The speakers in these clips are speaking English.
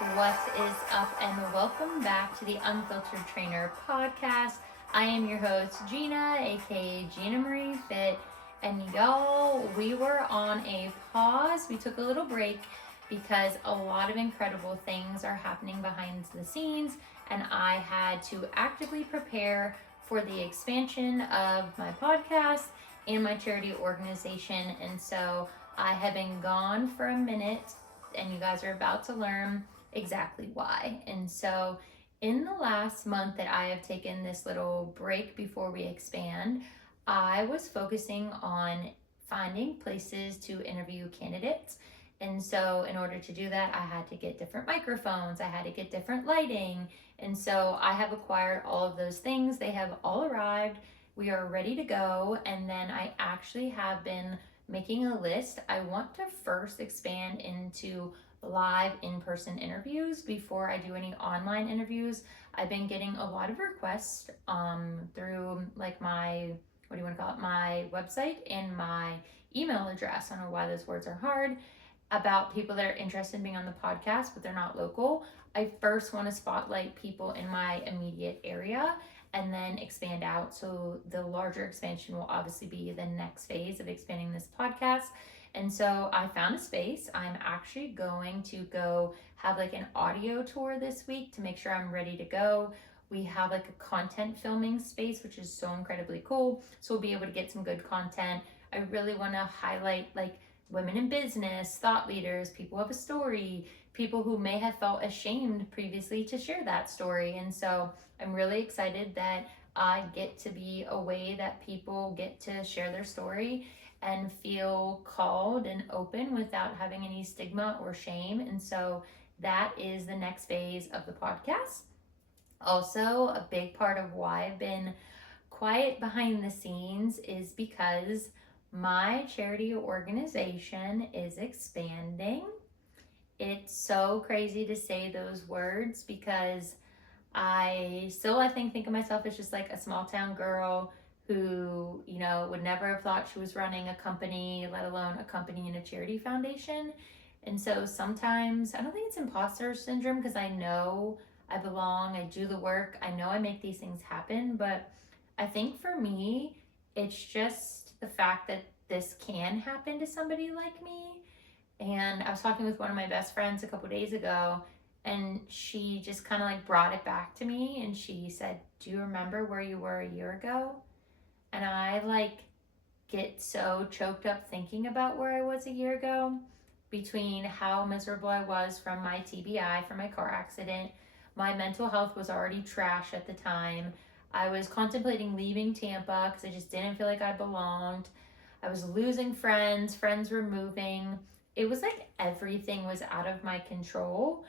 What is up, and welcome back to the Unfiltered Trainer podcast. I am your host, Gina, aka Gina Marie Fit. And y'all, we were on a pause. We took a little break because a lot of incredible things are happening behind the scenes, and I had to actively prepare for the expansion of my podcast and my charity organization. And so I have been gone for a minute, and you guys are about to learn exactly why. And so, in the last month that I have taken this little break before we expand, I was focusing on finding places to interview candidates. And so, in order to do that, I had to get different microphones, I had to get different lighting. And so, I have acquired all of those things. They have all arrived. We are ready to go. And then I actually have been making a list. I want to first expand into live in-person interviews before I do any online interviews. I've been getting a lot of requests through like my, what do you want to call it, my website and my email address. I don't know why those words are hard, about people that are interested in being on the podcast, but they're not local. I first want to spotlight people in my immediate area and then expand out. So the larger expansion will obviously be the next phase of expanding this podcast. And so I found a space. I'm actually going to go have like an audio tour this week to make sure I'm ready to go. We have like a content filming space, which is so incredibly cool. So we'll be able to get some good content. I really want to highlight like women in business, thought leaders, people who have a story, people who may have felt ashamed previously to share that story. And so I'm really excited that I get to be a way that people get to share their story and feel called and open without having any stigma or shame. And so that is the next phase of the podcast. Also, a big part of why I've been quiet behind the scenes is because my charity organization is expanding. It's so crazy to say those words because I still, I think of myself as just like a small town girl who, would never have thought she was running a company, let alone a company and a charity foundation. And so sometimes I don't think it's imposter syndrome because I know I belong, I do the work, I know I make these things happen. But I think for me, it's just the fact that this can happen to somebody like me. And I was talking with one of my best friends a couple days ago, and she just kind of like brought it back to me, and she said, "Do you remember where you were a year ago?" And I like get so choked up thinking about where I was a year ago, between how miserable I was from my TBI, from my car accident. My mental health was already trash at the time. I was contemplating leaving Tampa because I just didn't feel like I belonged. I was losing friends, friends were moving. It was like everything was out of my control.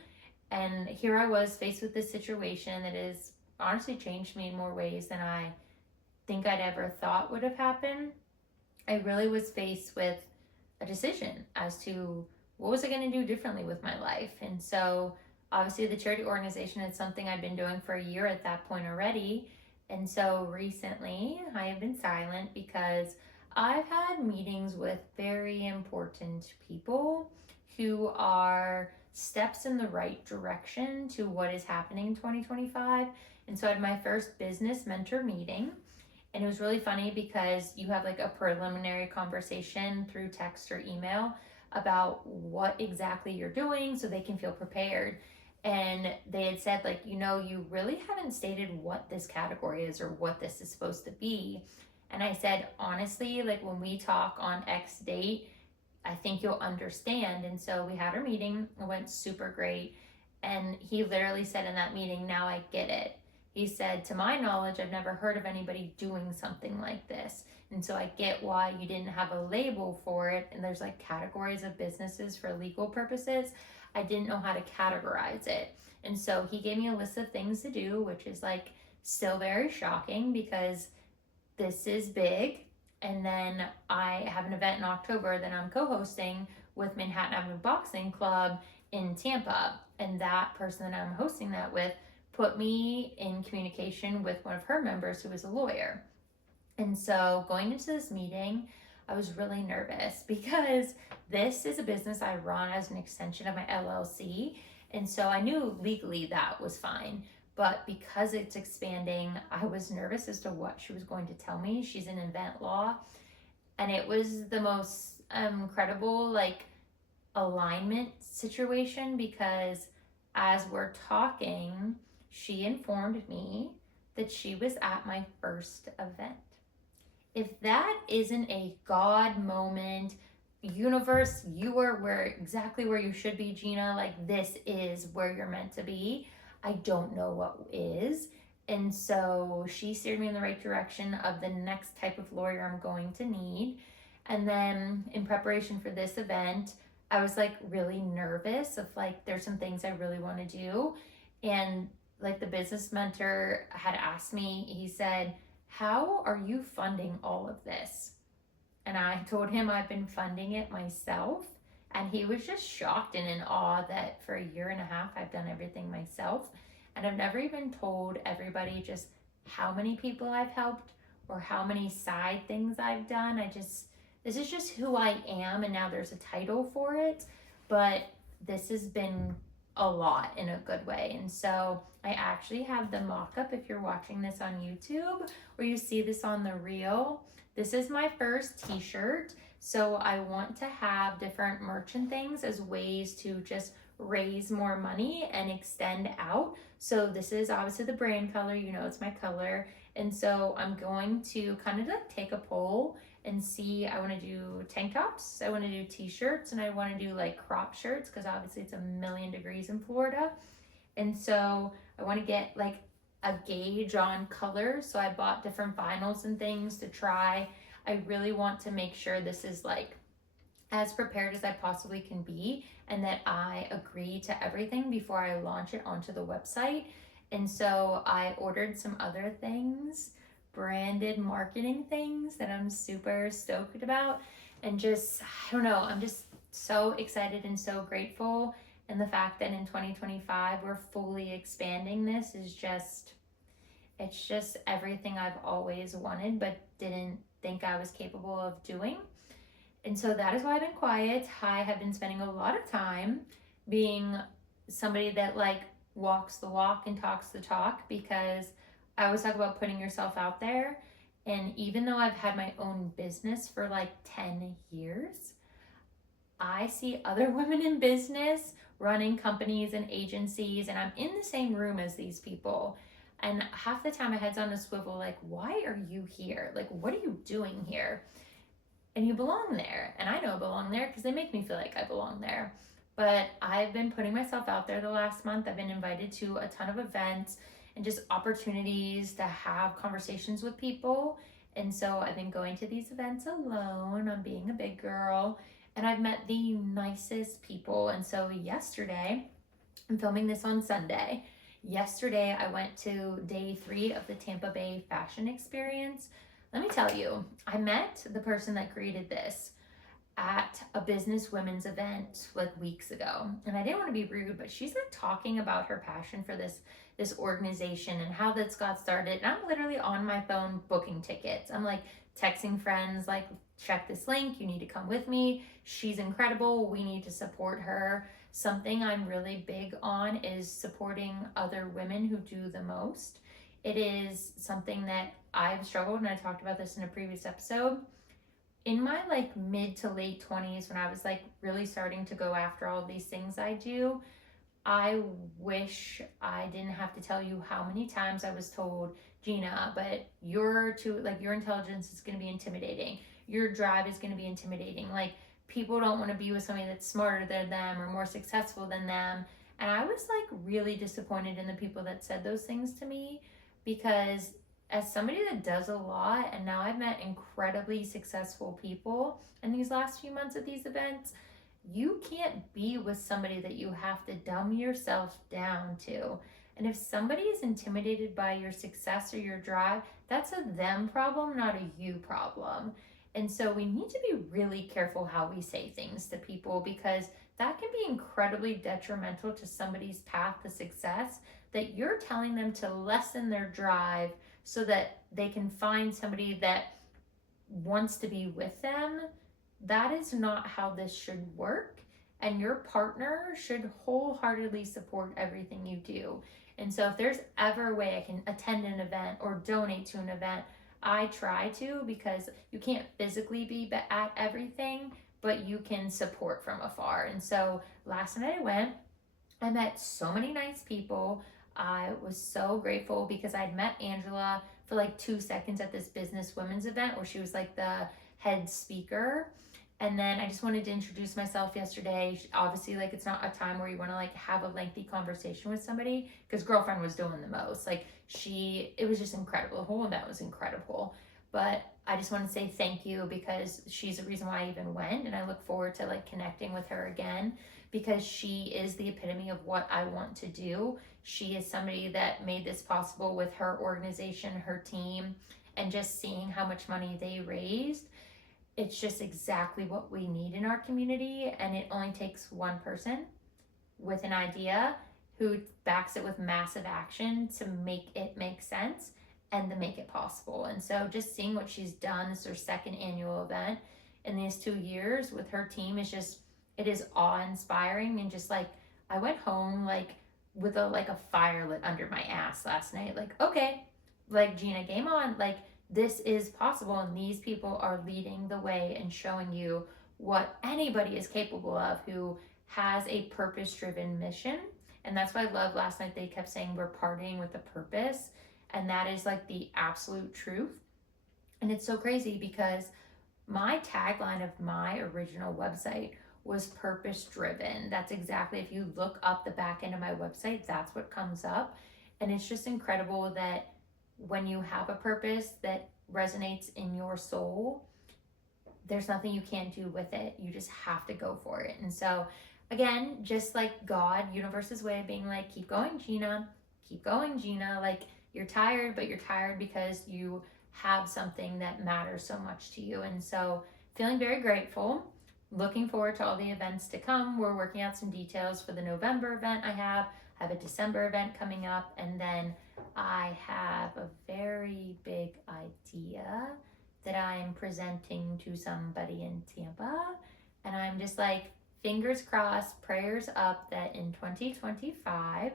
And here I was faced with this situation that has honestly changed me in more ways than I think I'd ever thought would have happened. I really was faced with a decision as to what was I going to do differently with my life. And so obviously the charity organization is something I've been doing for a year at that point already. And so recently I have been silent because I've had meetings with very important people who are steps in the right direction to what is happening in 2025. And so I had my first business mentor meeting. And it was really funny because you have like a preliminary conversation through text or email about what exactly you're doing so they can feel prepared. And they had said, like, you really haven't stated what this category is or what this is supposed to be. And I said, honestly, like when we talk on X date, I think you'll understand. And so we had our meeting. It went super great. And he literally said in that meeting, "Now I get it." He said, "To my knowledge, I've never heard of anybody doing something like this. And so I get why you didn't have a label for it. And there's like categories of businesses for legal purposes. I didn't know how to categorize it." And so he gave me a list of things to do, which is like still very shocking because this is big. And then I have an event in October that I'm co-hosting with Manhattan Avenue Boxing Club in Tampa. And that person that I'm hosting that with put me in communication with one of her members who is a lawyer. And so going into this meeting, I was really nervous because this is a business I run as an extension of my LLC. And so I knew legally that was fine. But because it's expanding, I was nervous as to what she was going to tell me. She's in event law. And it was the most incredible, like, alignment situation because as we're talking, she informed me that she was at my first event. If that isn't a God moment, universe, you are exactly where you should be, Gina. Like, this is where you're meant to be. I don't know what is. And so she steered me in the right direction of the next type of lawyer I'm going to need. And then in preparation for this event, I was like really nervous of like, there's some things I really want to do. And like the business mentor had asked me, he said, how are you funding all of this? And I told him I've been funding it myself. And he was just shocked and in awe that for a year and a half, I've done everything myself. And I've never even told everybody just how many people I've helped or how many side things I've done. This is just who I am. And now there's a title for it. But this has been a lot in a good way. And so I actually have the mock-up if you're watching this on YouTube or you see this on the reel. This is my first t-shirt. So I want to have different merch and things as ways to just raise more money and extend out. So this is obviously the brand color, you know, it's my color. And so I'm going to kind of like take a poll and see. I want to do tank tops, I want to do t-shirts, and I want to do like crop shirts because obviously it's 1,000,000 degrees in Florida. And so I want to get like a gauge on color. So I bought different vinyls and things to try. I really want to make sure this is like as prepared as I possibly can be and that I agree to everything before I launch it onto the website. And so I ordered some other things, branded marketing things that I'm super stoked about. And just, I don't know, I'm just so excited and so grateful. And the fact that in 2025 we're fully expanding this is just, it's just everything I've always wanted but didn't think I was capable of doing. And so that is why I've been quiet. I have been spending a lot of time being somebody that like walks the walk and talks the talk, because I always talk about putting yourself out there. And even though I've had my own business for like 10 years, I see other women in business running companies and agencies, and I'm in the same room as these people. And half the time my head's on a swivel, like, why are you here? Like, what are you doing here? And you belong there. And I know I belong there because they make me feel like I belong there. But I've been putting myself out there the last month. I've been invited to a ton of events and just opportunities to have conversations with people. And so I've been going to these events alone. I'm being a big girl. And I've met the nicest people. And so yesterday, I'm filming this on Sunday. Yesterday, I went to day 3 of the Tampa Bay Fashion Experience. Let me tell you, I met the person that created this at a business women's event like weeks ago. And I didn't want to be rude, but she's like talking about her passion for this organization and how that's got started. And I'm literally on my phone booking tickets. I'm like texting friends, like, check this link, you need to come with me. She's incredible. We need to support her. Something I'm really big on is supporting other women who do the most. It is something that I've struggled, and I talked about this in a previous episode. In my like mid to late 20s, when I was like really starting to go after all these things I do, I wish I didn't have to tell you how many times I was told, Gina, but your intelligence is going to be intimidating. Your drive is going to be intimidating. Like, people don't want to be with somebody that's smarter than them or more successful than them. And I was like really disappointed in the people that said those things to me, because as somebody that does a lot, and now I've met incredibly successful people in these last few months at these events, you can't be with somebody that you have to dumb yourself down to. And if somebody is intimidated by your success or your drive, that's a them problem, not a you problem. And so we need to be really careful how we say things to people, because that can be incredibly detrimental to somebody's path to success, that you're telling them to lessen their drive so that they can find somebody that wants to be with them. That is not how this should work. and your partner should wholeheartedly support everything you do. And so if there's ever a way I can attend an event or donate to an event, I try to, because you can't physically be at everything, but you can support from afar. And so last night I went, I met so many nice people. I was so grateful because I'd met Angela for like 2 seconds at this business women's event where she was like the head speaker. And then I just wanted to introduce myself yesterday. Obviously, like, it's not a time where you want to like have a lengthy conversation with somebody, because girlfriend was doing the most. Like, it was just incredible. The whole event was incredible. But I just want to say thank you, because she's the reason why I even went, and I look forward to like connecting with her again, because she is the epitome of what I want to do. She is somebody that made this possible with her organization, her team, and just seeing how much money they raised. It's just exactly what we need in our community, and it only takes one person with an idea who backs it with massive action to make it make sense and to make it possible. And so just seeing what she's done, this is her second annual event in these 2 years with her team, is just, it is awe-inspiring. And just like, I went home like with a fire lit under my ass last night. Like, okay, like, Gina, game on. Like, this is possible, and these people are leading the way and showing you what anybody is capable of who has a purpose-driven mission. And that's why I love last night they kept saying we're partying with a purpose, and that is like the absolute truth. And it's so crazy because my tagline of my original website was purpose driven. That's exactly, if you look up the back end of my website, that's what comes up. And it's just incredible that when you have a purpose that resonates in your soul, there's nothing you can't do with it. You just have to go for it. And so, again, just like God, universe's way of being like, keep going, Gina. Keep going, Gina. Like, you're tired, but you're tired because you have something that matters so much to you. And so, feeling very grateful. Looking forward to all the events to come. We're working out some details for the November event I have. I have a December event coming up. And then I have a very big idea that I'm presenting to somebody in Tampa. And I'm just like, fingers crossed, prayers up, that in 2025,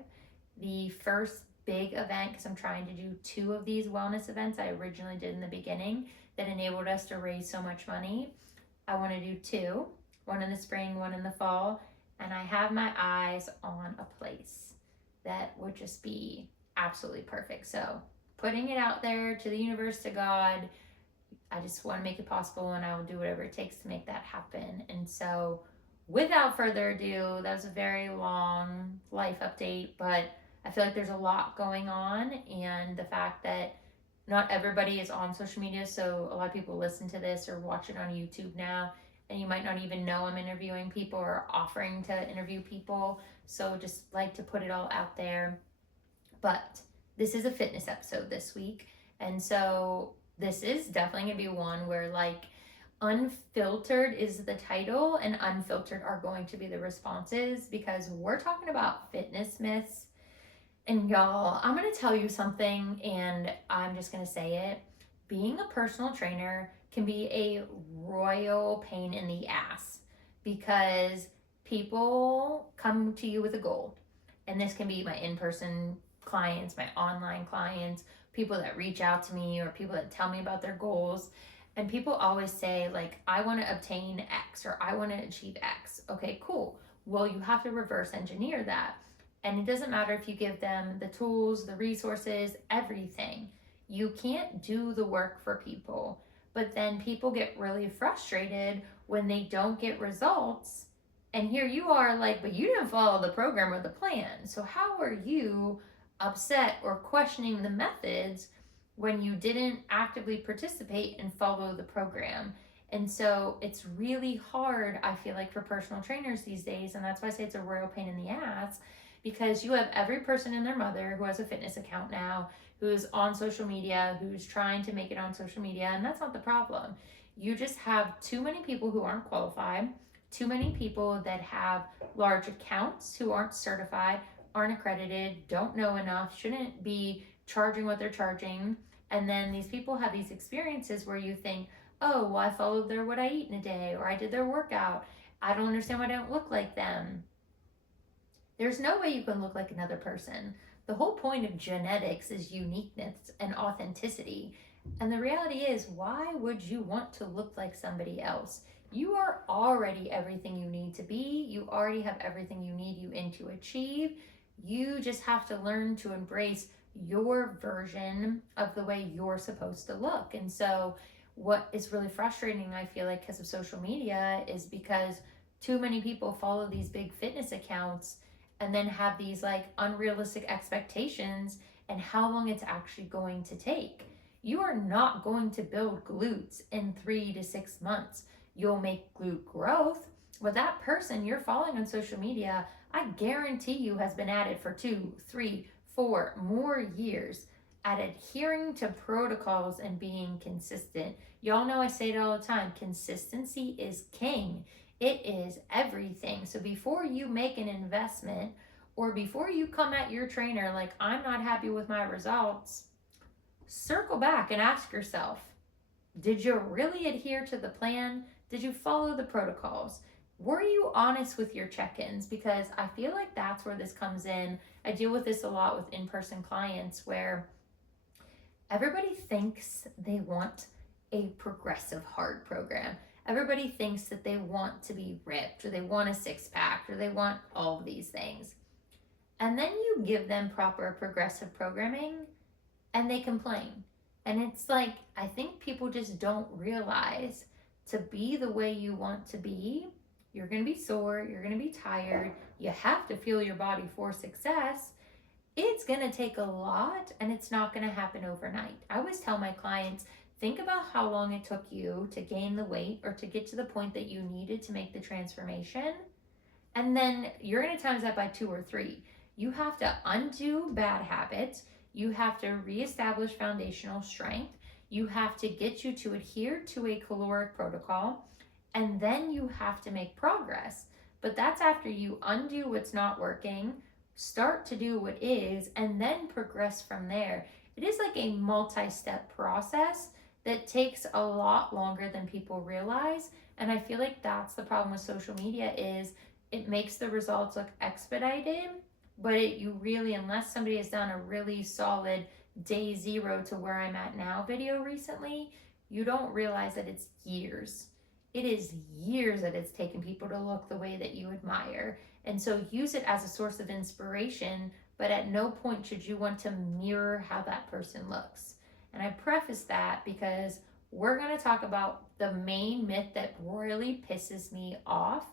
the first big event, because I'm trying to do 2 of these wellness events I originally did in the beginning that enabled us to raise so much money. I want to do 2, one in the spring, one in the fall. And I have my eyes on a place that would just be absolutely perfect. So putting it out there to the universe, to God, I just want to make it possible, and I will do whatever it takes to make that happen. And so, without further ado, that was a very long life update, but I feel like there's a lot going on, and the fact that not everybody is on social media, so a lot of people listen to this or watch it on YouTube now, and you might not even know I'm interviewing people or offering to interview people. So just like to put it all out there. But this is a fitness episode this week, and so this is definitely gonna be one where, like, unfiltered is the title and unfiltered are going to be the responses, because we're talking about fitness myths. And y'all, I'm gonna tell you something, and I'm just gonna say it. Being a personal trainer can be a royal pain in the ass, because people come to you with a goal. And this can be my in-person clients, my online clients, people that reach out to me, or people that tell me about their goals. And people always say, like, I want to obtain X, or I want to achieve X. Okay, cool. Well, you have to reverse engineer that. And it doesn't matter if you give them the tools, the resources, everything. You can't do the work for people. But then people get really frustrated when they don't get results. And here you are like, but you didn't follow the program or the plan. So how are you upset or questioning the methods when you didn't actively participate and follow the program? And so it's really hard, I feel like, for personal trainers these days. And that's why I say it's a royal pain in the ass, because you have every person and their mother who has a fitness account now, who's on social media, who's trying to make it on social media. And that's not the problem. You just have too many people who aren't qualified, too many people that have large accounts who aren't certified, aren't accredited, don't know enough, shouldn't be charging what they're charging. And then these people have these experiences where you think, oh, well, I followed what I eat in a day, or I did their workout. I don't understand why I don't look like them. There's no way you can look like another person. The whole point of genetics is uniqueness and authenticity. And the reality is, why would you want to look like somebody else? You are already everything you need to be. You already have everything you need you in to achieve. You just have to learn to embrace your version of the way you're supposed to look. And so, what is really frustrating, I feel like, because of social media is because too many people follow these big fitness accounts and then have these like unrealistic expectations and how long it's actually going to take. You are not going to build glutes in 3 to 6 months. You'll make glute growth, but that person you're following on social media, I guarantee you, has been at it for 2, 3, 4 more years at adhering to protocols and being consistent. Y'all know I say it all the time, consistency is king. It is everything. So before you make an investment or before you come at your trainer like, I'm not happy with my results, circle back and ask yourself, did you really adhere to the plan? Did you follow the protocols? Were you honest with your check-ins? Because I feel like that's where this comes in. I deal with this a lot with in-person clients where everybody thinks they want a progressive hard program. Everybody thinks that they want to be ripped or they want a six-pack or they want all of these things. And then you give them proper progressive programming and they complain. And it's like, I think people just don't realize to be the way you want to be, you're going to be sore, you're going to be tired, you have to fuel your body for success. It's going to take a lot and it's not going to happen overnight. I always tell my clients, think about how long it took you to gain the weight or to get to the point that you needed to make the transformation. And then you're going to times that by 2 or 3. You have to undo bad habits. You have to reestablish foundational strength. You have to get you to adhere to a caloric protocol. And then you have to make progress. But that's after you undo what's not working, start to do what is, and then progress from there. It is like a multi-step process that takes a lot longer than people realize. And I feel like that's the problem with social media is it makes the results look expedited, but you really, unless somebody has done a really solid day 0 to where I'm at now video recently, you don't realize that it's years. It is years that it's taken people to look the way that you admire. And so use it as a source of inspiration, but at no point should you want to mirror how that person looks. And I preface that because we're going to talk about the main myth that really pisses me off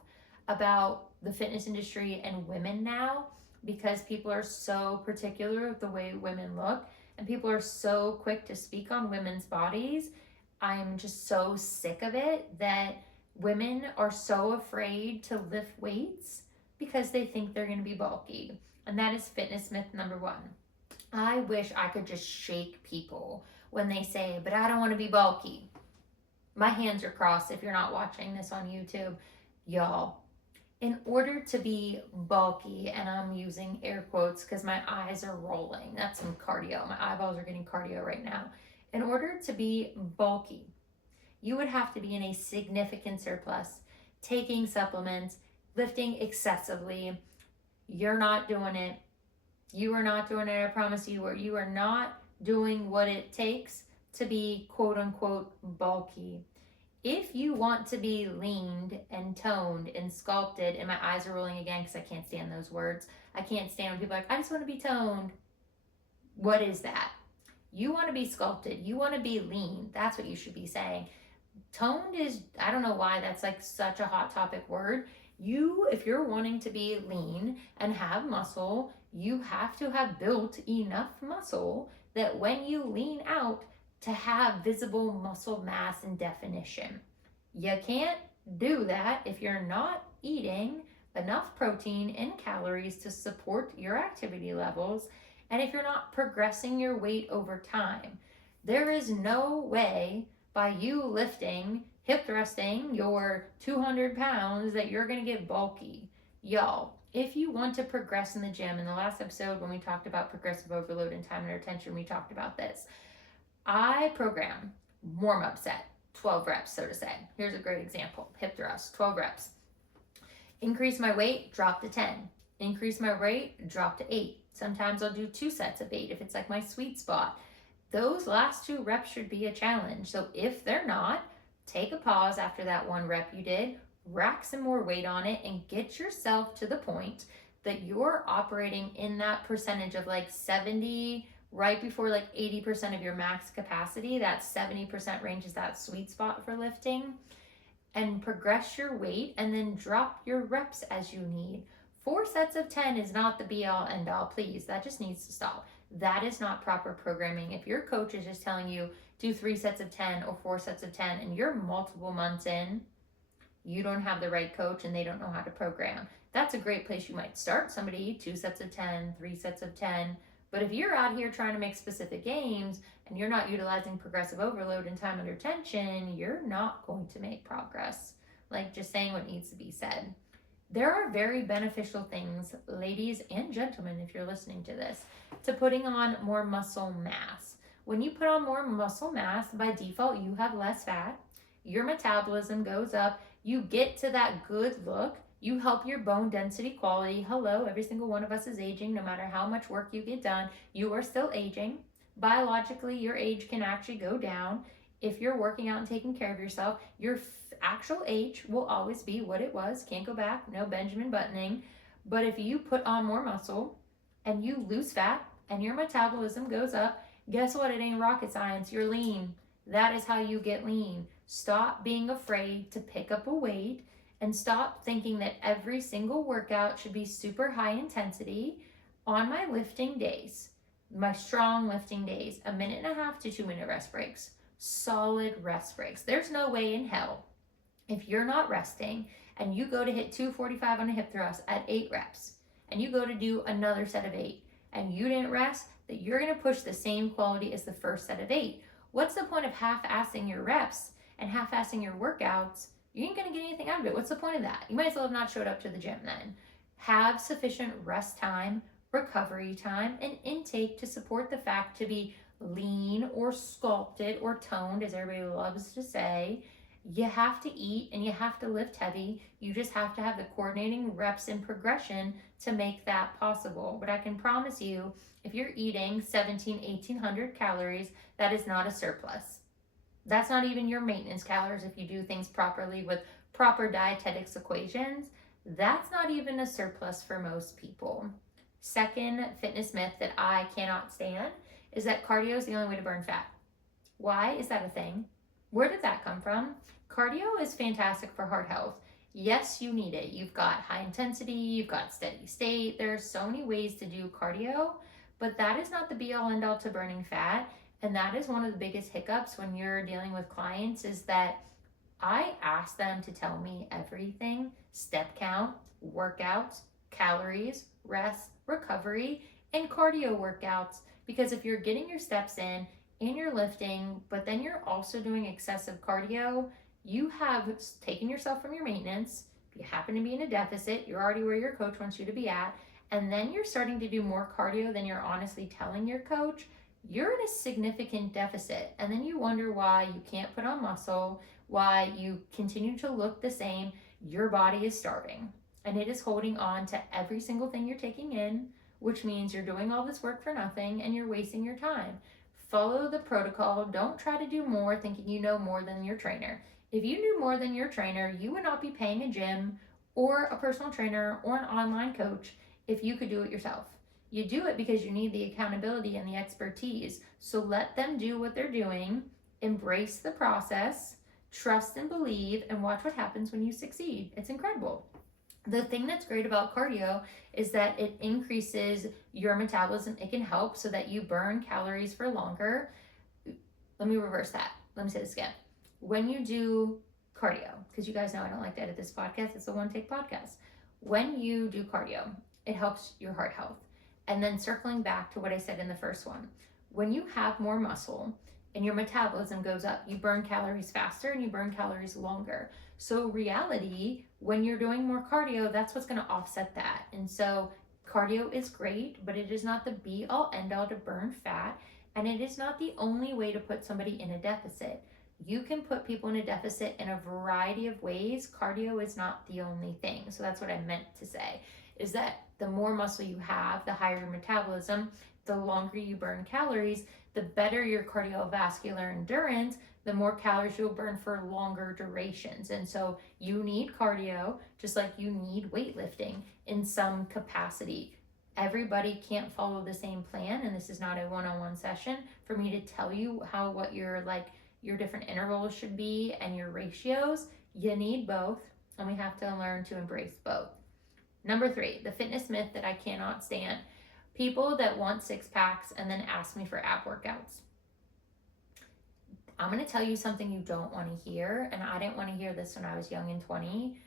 about the fitness industry and women now, because people are so particular with the way women look and people are so quick to speak on women's bodies. I'm just so sick of it that women are so afraid to lift weights because they think they're going to be bulky. And that is fitness myth number 1. I wish I could just shake people when they say, but I don't want to be bulky. My hands are crossed if you're not watching this on YouTube. Y'all, in order to be bulky, and I'm using air quotes because my eyes are rolling. That's some cardio. My eyeballs are getting cardio right now. In order to be bulky, you would have to be in a significant surplus, taking supplements, lifting excessively. You're not doing it. You are not doing it. I promise you. You are not doing what it takes to be quote unquote bulky. If you want to be leaned and toned and sculpted, and my eyes are rolling again because I can't stand those words. I can't stand when people are like, I just want to be toned. What is that? You want to be sculpted. You want to be lean. That's what you should be saying. Toned is, I don't know why that's like such a hot topic word. If you're wanting to be lean and have muscle, you have to have built enough muscle that when you lean out, to have visible muscle mass and definition. You can't do that if you're not eating enough protein and calories to support your activity levels, and if you're not progressing your weight over time. There is no way by you lifting, hip thrusting your 200 pounds that you're going to get bulky. Y'all, if you want to progress in the gym, in the last episode when we talked about progressive overload and time and retention, we talked about this. I program warm-up set, 12 reps, so to say. Here's a great example. Hip thrust, 12 reps. Increase my weight, drop to 10. Increase my weight, drop to 8. Sometimes I'll do 2 sets of 8 if it's like my sweet spot. Those last 2 reps should be a challenge. So if they're not, take a pause after that 1 rep you did, rack some more weight on it, and get yourself to the point that you're operating in that percentage of like 70, right before like 80% of your max capacity. That 70% range is that sweet spot for lifting. And progress your weight and then drop your reps as you need. 4 sets of 10 is not the be all end all, please. That just needs to stop. That is not proper programming. If your coach is just telling you do 3 sets of 10 or 4 sets of 10 and you're multiple months in, you don't have the right coach and they don't know how to program. That's a great place you might start somebody, 2 sets of 10, 3 sets of 10. But if you're out here trying to make specific gains and you're not utilizing progressive overload and time under tension, you're not going to make progress. Like, just saying what needs to be said. There are very beneficial things, ladies and gentlemen, if you're listening to this, to putting on more muscle mass. When you put on more muscle mass, by default, you have less fat, your metabolism goes up, you get to that good look, you help your bone density quality. Hello, every single one of us is aging. No matter how much work you get done, you are still aging. Biologically, your age can actually go down. If you're working out and taking care of yourself, your actual age will always be what it was. Can't go back, no Benjamin buttoning. But if you put on more muscle and you lose fat and your metabolism goes up, guess what? It ain't rocket science. You're lean. That is how you get lean. Stop being afraid to pick up a weight and stop thinking that every single workout should be super high intensity. On my lifting days, my strong lifting days, 1.5 to 2 minute rest breaks, solid rest breaks. There's no way in hell if you're not resting and you go to hit 245 on a hip thrust at 8 reps and you go to do another set of 8 and you didn't rest, that you're going to push the same quality as the first set of 8. What's the point of half-assing your reps and half-assing your workouts? You ain't going to get anything out of it. What's the point of that? You might as well have not showed up to the gym then. Have sufficient rest time, recovery time, and intake to support the fact to be lean or sculpted or toned, as everybody loves to say. You have to eat and you have to lift heavy. You just have to have the coordinating reps and progression to make that possible. But I can promise you, if you're eating 1,800 calories, that is not a surplus. That's not even your maintenance calories if you do things properly with proper dietetics equations. That's not even a surplus for most people. Second fitness myth that I cannot stand is that cardio is the only way to burn fat. Why is that a thing? Where did that come from? Cardio is fantastic for heart health. Yes, you need it. You've got high intensity, you've got steady state. There are so many ways to do cardio, but that is not the be all end all to burning fat. And that is one of the biggest hiccups when you're dealing with clients, is that I ask them to tell me everything: step count, workouts, calories, rest, recovery, and cardio workouts. Because if you're getting your steps in and you're lifting, but then you're also doing excessive cardio, you have taken yourself from your maintenance. If you happen to be in a deficit, you're already where your coach wants you to be at, and then you're starting to do more cardio than you're honestly telling your coach, you're in a significant deficit. And then you wonder why you can't put on muscle, why you continue to look the same. Your body is starving and it is holding on to every single thing you're taking in, which means you're doing all this work for nothing and you're wasting your time. Follow the protocol. Don't try to do more thinking you know more than your trainer. If you knew more than your trainer, you would not be paying a gym or a personal trainer or an online coach if you could do it yourself. You do it because you need the accountability and the expertise. So let them do what they're doing, embrace the process, trust and believe, and watch what happens when you succeed. It's incredible. The thing that's great about cardio is that it increases your metabolism. It can help so that you burn calories for longer. Let me reverse that. Let me say this again. When you do cardio, because you guys know I don't like to edit this podcast, it's a one-take podcast. When you do cardio, it helps your heart health. And then circling back to what I said in the first one, when you have more muscle and your metabolism goes up, you burn calories faster and you burn calories longer. So reality, when you're doing more cardio, that's what's going to offset that. And so cardio is great, but it is not the be all end all to burn fat. And it is not the only way to put somebody in a deficit. You can put people in a deficit in a variety of ways. Cardio is not the only thing. So that's what I meant to say, is that the more muscle you have, the higher your metabolism, the longer you burn calories, the better your cardiovascular endurance, the more calories you'll burn for longer durations. And so you need cardio just like you need weightlifting in some capacity. Everybody can't follow the same plan, and this is not a one-on-one session for me to tell you what your different intervals should be and your ratios. You need both, and we have to learn to embrace both. Number 3, the fitness myth that I cannot stand. People that want six packs and then ask me for ab workouts. I'm going to tell you something you don't want to hear, and I didn't want to hear this when I was young and 20.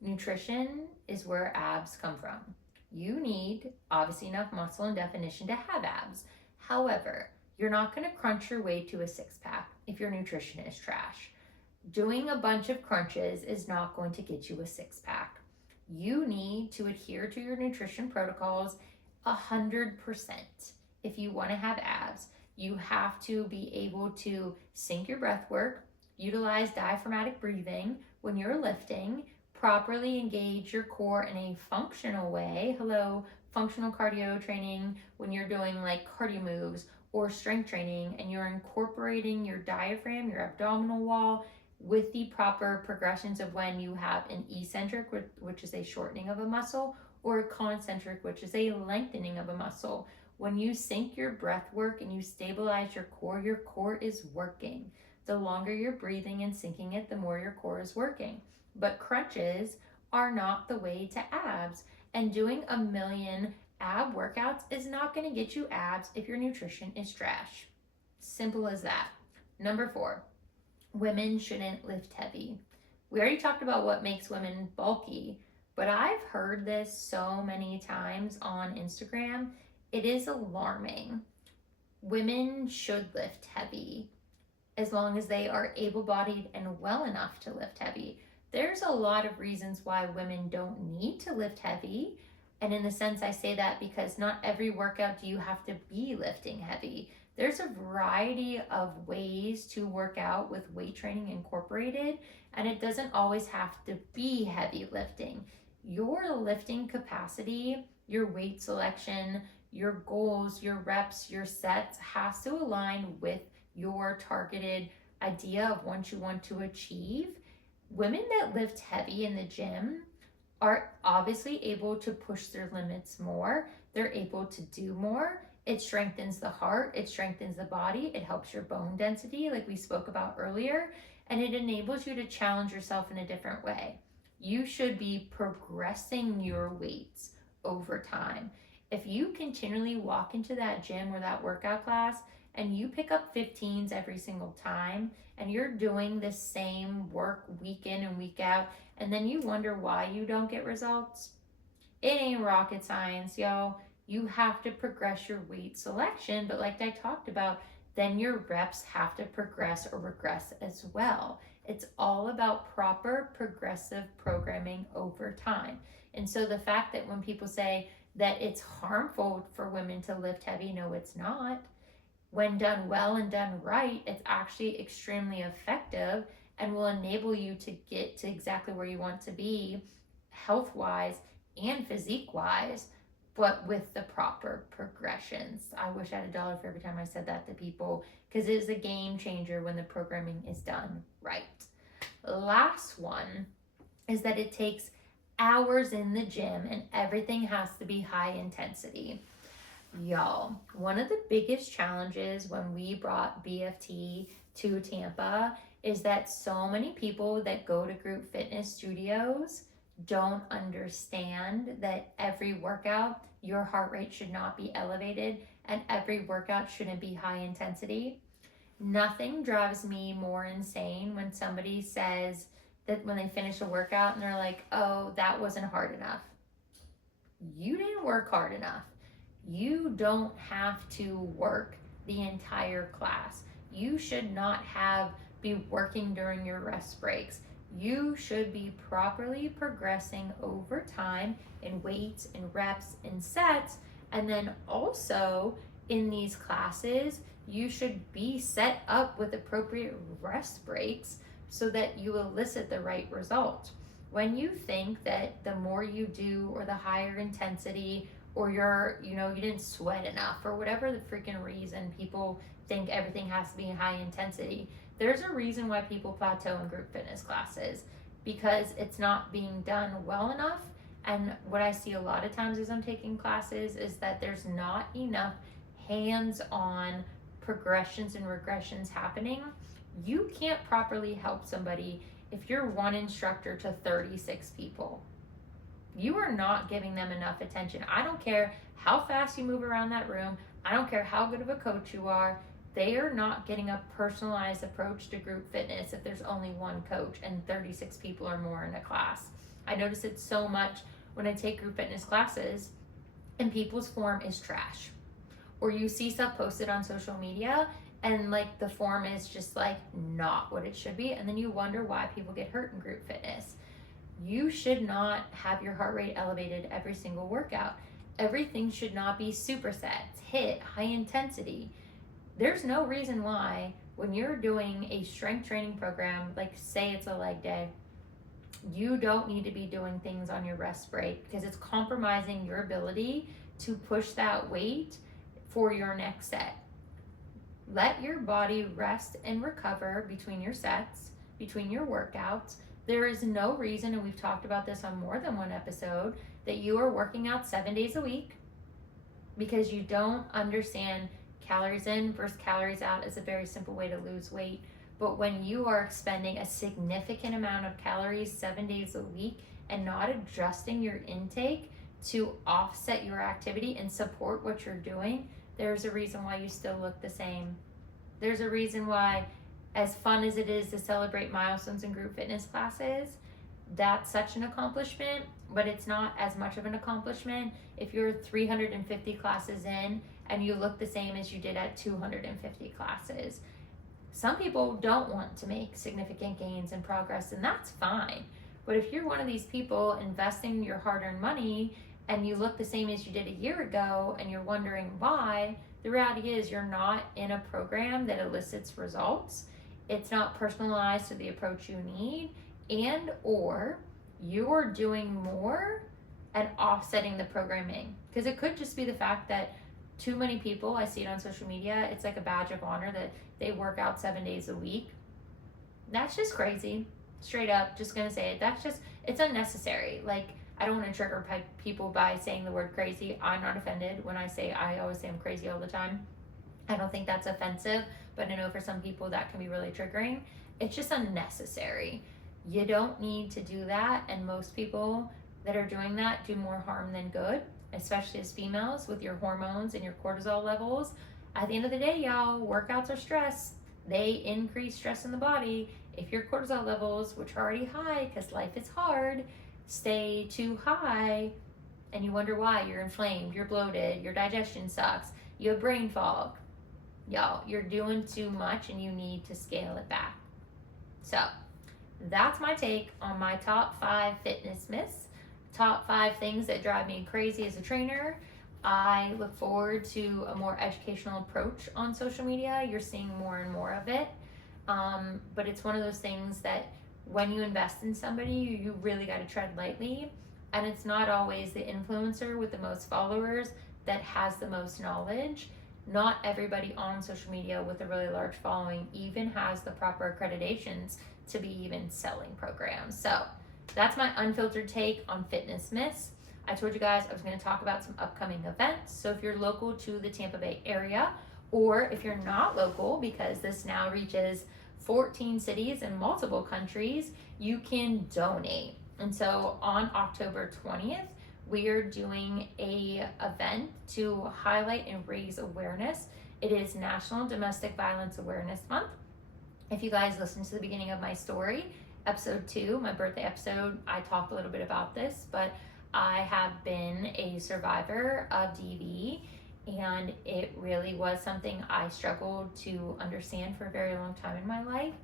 Nutrition is where abs come from. You need, obviously, enough muscle and definition to have abs. However, you're not going to crunch your way to a six-pack if your nutrition is trash. Doing a bunch of crunches is not going to get you a six-pack. You need to adhere to your nutrition protocols 100%. If you want to have abs, you have to be able to sync your breath work, utilize diaphragmatic breathing when you're lifting, properly engage your core in a functional way. Hello, functional cardio training, when you're doing like cardio moves or strength training and you're incorporating your diaphragm, your abdominal wall, with the proper progressions of when you have an eccentric, which is a shortening of a muscle, or a concentric, which is a lengthening of a muscle. When you sync your breath work and you stabilize your core is working. The longer you're breathing and syncing it, the more your core is working. But crunches are not the way to abs, and doing a million ab workouts is not going to get you abs if your nutrition is trash. Simple as that. Number 4, women shouldn't lift heavy. We already talked about what makes women bulky, but I've heard this so many times on Instagram. It is alarming. Women should lift heavy as long as they are able-bodied and well enough to lift heavy. There's a lot of reasons why women don't need to lift heavy. And in the sense, I say that because not every workout do you have to be lifting heavy. There's a variety of ways to work out with weight training incorporated, and it doesn't always have to be heavy lifting. Your lifting capacity, your weight selection, your goals, your reps, your sets has to align with your targeted idea of what you want to achieve. Women that lift heavy in the gym are obviously able to push their limits more. They're able to do more. It strengthens the heart, it strengthens the body, it helps your bone density like we spoke about earlier, and it enables you to challenge yourself in a different way. You should be progressing your weights over time. If you continually walk into that gym or that workout class and you pick up 15s every single time and you're doing the same work week in and week out, and then you wonder why you don't get results, it ain't rocket science, yo. You have to progress your weight selection, but like I talked about, then your reps have to progress or regress as well. It's all about proper progressive programming over time. And so the fact that when people say that it's harmful for women to lift heavy, no, it's not. When done well and done right, it's actually extremely effective and will enable you to get to exactly where you want to be health-wise and physique-wise, but with the proper progressions. I wish I had $1 for every time I said that to people, because it is a game changer when the programming is done right. Last one is that it takes hours in the gym and everything has to be high intensity. Y'all, one of the biggest challenges when we brought BFT to Tampa is that so many people that go to group fitness studios don't understand that every workout, your heart rate should not be elevated and every workout shouldn't be high intensity. Nothing drives me more insane when somebody says that when they finish a workout and they're like, oh, that wasn't hard enough. You didn't work hard enough. You don't have to work the entire class. You should not be working during your rest breaks. You should be properly progressing over time in weights, in reps, in sets, and then also in these classes, you should be set up with appropriate rest breaks so that you elicit the right result. When you think that the more you do or the higher intensity or you didn't sweat enough or whatever the freaking reason people think everything has to be high intensity, there's a reason why people plateau in group fitness classes, because it's not being done well enough. And what I see a lot of times as I'm taking classes is that there's not enough hands-on progressions and regressions happening. You can't properly help somebody if you're one instructor to 36 people. You are not giving them enough attention. I don't care how fast you move around that room. I don't care how good of a coach you are. They are not getting a personalized approach to group fitness if there's only one coach and 36 people or more in a class. I notice it so much when I take group fitness classes and people's form is trash. Or you see stuff posted on social media and like the form is just like not what it should be, and then you wonder why people get hurt in group fitness. You should not have your heart rate elevated every single workout. Everything should not be supersets, HIIT, high intensity. There's no reason why when you're doing a strength training program, like say it's a leg day, you don't need to be doing things on your rest break, because it's compromising your ability to push that weight for your next set. Let your body rest and recover between your sets, between your workouts. There is no reason, and we've talked about this on more than one episode, that you are working out 7 days a week because you don't understand calories in versus calories out is a very simple way to lose weight. But when you are expending a significant amount of calories 7 days a week and not adjusting your intake to offset your activity and support what you're doing, there's a reason why you still look the same. There's a reason why, as fun as it is to celebrate milestones in group fitness classes, that's such an accomplishment, but it's not as much of an accomplishment if you're 350 classes in and you look the same as you did at 250 classes. Some people don't want to make significant gains and progress, and that's fine. But if you're one of these people investing your hard-earned money and you look the same as you did a year ago and you're wondering why, the reality is you're not in a program that elicits results. It's not personalized to the approach you need, and or you're doing more and offsetting the programming. Because it could just be the fact that too many people, I see it on social media, it's like a badge of honor that they work out 7 days a week. That's just crazy. Straight up, just gonna say it. It's unnecessary. Like, I don't want to trigger people by saying the word crazy. I'm not offended when I always say I'm crazy all the time. I don't think that's offensive, but I know for some people that can be really triggering. It's just unnecessary. You don't need to do that, and most people that are doing that do more harm than good, especially as females with your hormones and your cortisol levels. At the end of the day, y'all, workouts are stress. They increase stress in the body. If your cortisol levels, which are already high because life is hard, stay too high, and you wonder why, you're inflamed, you're bloated, your digestion sucks, you have brain fog, y'all, you're doing too much and you need to scale it back. So that's my take on my top 5 fitness myths, top 5 things that drive me crazy as a trainer. I look forward to a more educational approach on social media. You're seeing more and more of it. But it's one of those things that when you invest in somebody, you really got to tread lightly. And it's not always the influencer with the most followers that has the most knowledge. Not everybody on social media with a really large following even has the proper accreditations to be even selling programs. So that's my unfiltered take on fitness myths. I told you guys I was going to talk about some upcoming events. So if you're local to the Tampa Bay area, or if you're not local, because this now reaches 14 cities in multiple countries, you can donate. And so on October 20th, we are doing a event to highlight and raise awareness. It is National Domestic Violence Awareness Month. If you guys listened to the beginning of my story, episode 2, my birthday episode, I talked a little bit about this, but I have been a survivor of DV, and it really was something I struggled to understand for a very long time in my life.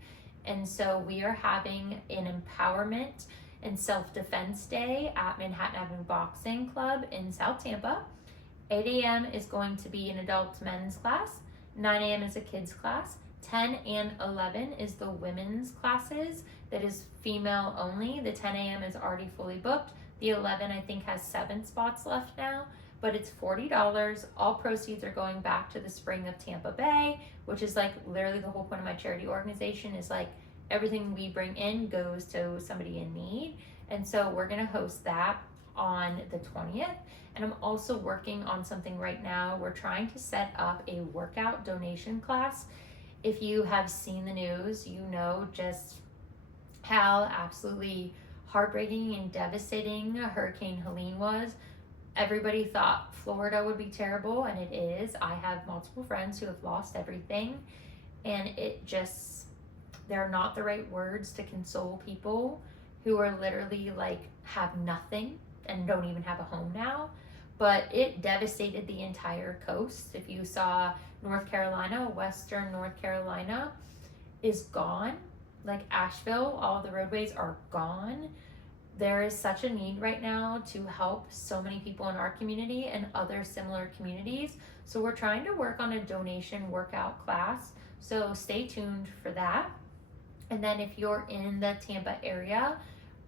And so we are having an empowerment and self-defense day at Manhattan Avenue Boxing Club in South Tampa. 8 a.m. is going to be an adult men's class. 9 a.m. is a kids class. 10 and 11 is the women's classes that is female only. The 10 a.m. is already fully booked. The 11 I think has 7 spots left now, but it's $40. All proceeds are going back to the Spring of Tampa Bay, which is like literally the whole point of my charity organization is like everything we bring in goes to somebody in need. And so we're gonna host that on the 20th. And I'm also working on something right now. We're trying to set up a workout donation class. If you have seen the news, you know just how absolutely heartbreaking and devastating Hurricane Helene was. Everybody thought Florida would be terrible, and it is. I have multiple friends who have lost everything, and they're not the right words to console people who are literally like have nothing and don't even have a home now. But it devastated the entire coast. If you saw North Carolina, western North Carolina is gone. Like Asheville, all the roadways are gone. There is such a need right now to help so many people in our community and other similar communities. So we're trying to work on a donation workout class. So stay tuned for that. And then if you're in the Tampa area,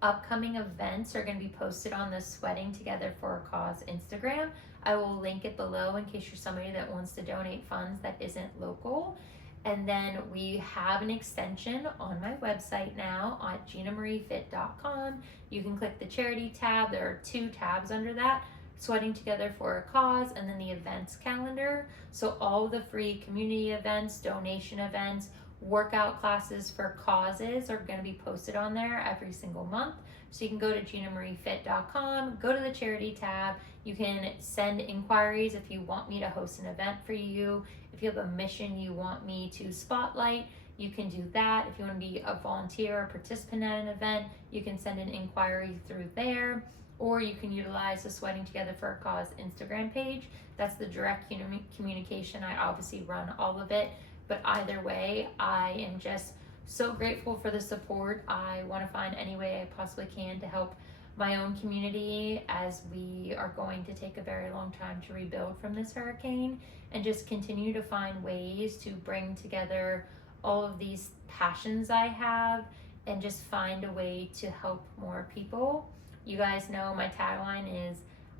upcoming events are going to be posted on the Sweating Together for a Cause Instagram. I will link it below in case you're somebody that wants to donate funds that isn't local. And then we have an extension on my website now at ginamariefit.com. You can click the charity tab. There are 2 tabs under that, Sweating Together for a Cause, and then the events calendar. So all the free community events, donation events, workout classes for causes are going to be posted on there every single month. So you can go to ginamariefit.com, go to the charity tab. You can send inquiries if you want me to host an event for you. If you have a mission you want me to spotlight, you can do that. If you want to be a volunteer or participant at an event, you can send an inquiry through there. Or you can utilize the Sweating Together for a Cause Instagram page. That's the direct communication. I obviously run all of it. But either way, I am just so grateful for the support. I want to find any way I possibly can to help my own community as we are going to take a very long time to rebuild from this hurricane, and just continue to find ways to bring together all of these passions I have and just find a way to help more people. You guys know my tagline is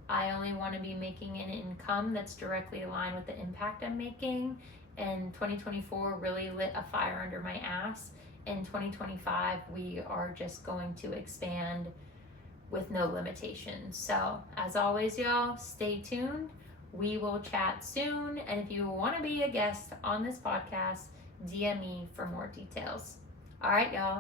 I only want to be making an income that's directly aligned with the impact I'm making. And 2024 really lit a fire under my ass. In 2025, we are just going to expand with no limitations. So as always, y'all, stay tuned. We will chat soon. And if you want to be a guest on this podcast, DM me for more details. All right, y'all.